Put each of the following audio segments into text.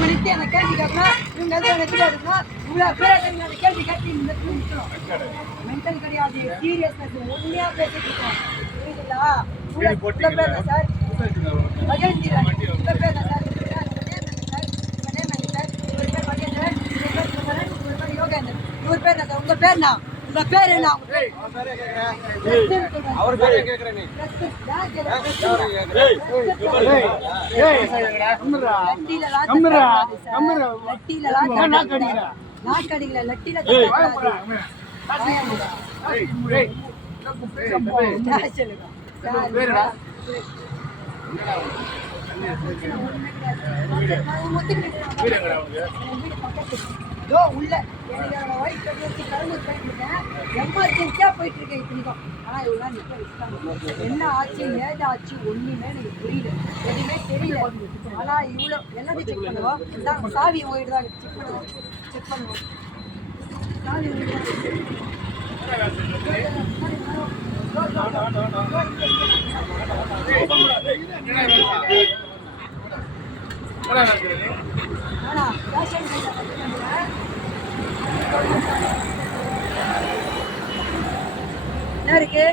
இவங்க நிறுத்தி அந்த கேள்வி கேட்கணும், இவங்க நிறுத்தி எடுக்கணும், இவ்வளோ பேர் அந்த கேள்வி கேட்டு நிறுத்தணும். மென்டல் கிடையாது, சீரியஸ்னஸ் உண்மையா பேசிட்டு இருக்கோம். புரியுதுங்களா? உங்க பேர் என்ன சார்? மகேந்திரன். உங்க பேர் என்ன சார்? இவர் பேர் என்ன? உங்க பேர் என்ன? உங்க பேர் என்ன? அவர் பேர் கேக்குறேன் நீ. நாக்கடிக்கல லட்டில உள்ள எமர்ஜென்சியா போயிட்டு இருக்கேன் இப்படிதான். ஆனா இவ்வளோ நிக்க வச்சுட்டாங்க. என்ன ஆச்சு ஏது ஆச்சு ஒண்ணுமே எனக்கு புரியல, எதுவுமே தெரியல. ஆனா இவ்வளோ எல்லாத்தையும் செக் பண்ணுவோம். இதான் சாவி ஓயிட்டு தான் செக் பண்ணுவோம். சாவி என்ன இருக்கு?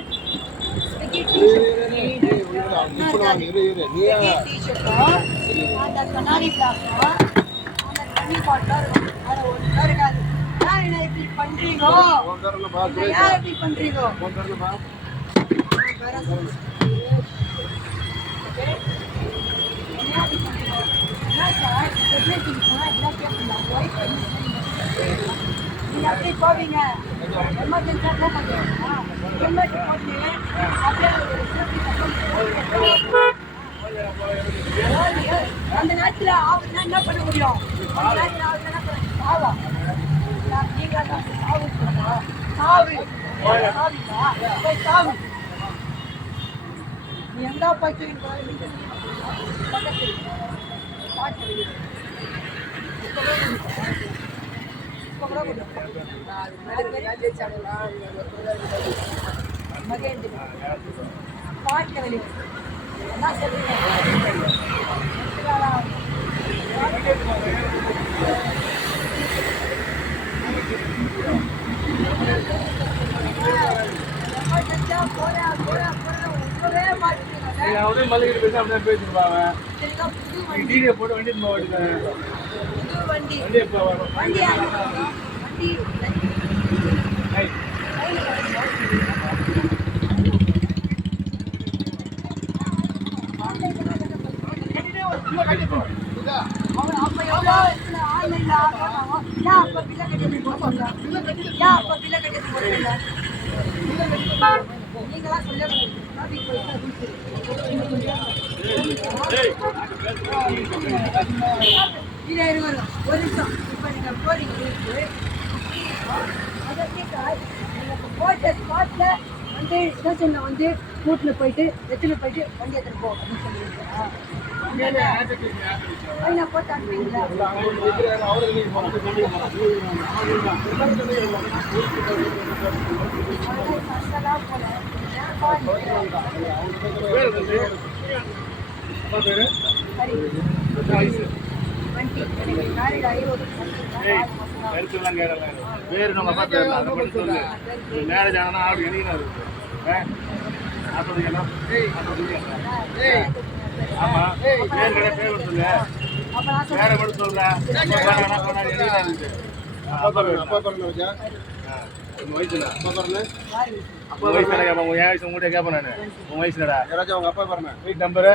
அந்த கண்ணாடி பிளாஸ்டா அந்த தண்ணி பாட்டில் இருக்கும். அது ஒன்றும் இருக்காது. என்ன இப்படி பண்றீங்கோ? ஏன் இப்படி பண்றீங்கோ? நீங்க அப்படி போவீங்க, எமர்ஜென்சியா போக மாட்டீங்களா? ஹெல்மெட் போட்டு அப்படியே அந்த நேரத்தில் ஆகுதுன்னா என்ன பண்ண முடியும்? அந்த நேரத்தில் ஆகுதுன்னா என்ன பண்ண சாவா? நீங்க சாவு சாவு சாவு. நீ எந்த பைக்கிங் பக்கத்தில் மகேந்திரன் பாட்கவலி என்ன சொல்றீங்க? ஒரு நிமிஷம். இப்ப நீங்க போறீங்க போட்ட ஸ்பாட்ல வந்து ஸ்டேஷன்ல வந்து கூட்டுல போயிட்டு எத்தனை போயிட்டு வண்டி எடுத்துட்டு போ அப்படின்னு சொல்லியிருக்கேன். போட்டு அனுப்புவீங்களா? பேரு நம்ம மேரேஜ் ஆனா ஆடு எழுதினாரு. ஆமா பேர் கடை பேர் சொல்லு, வேற மட்டும் சொல்ற. வயசுல அப்பா வயசுல கேட்பேன். என் வயசு உங்கள்கிட்ட கேட்பேன் நான். உன் வயசுலடா யாராச்சும் அவங்க அப்பா பாருங்க. வீட் நம்பரு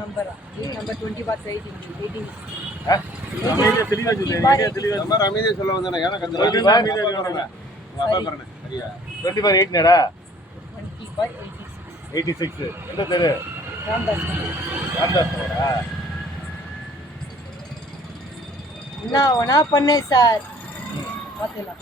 நம்பர் 20/18. தெளிவா சொல்லு. அமைதியா சொல்ல வந்தேன். ஏன்னா கொஞ்சம் அப்பா பாருங்க. சரியா 20/8 86. எந்த தெரு? என்ன வேணா பண்ணேன் சார். பார்த்துக்கலாம்.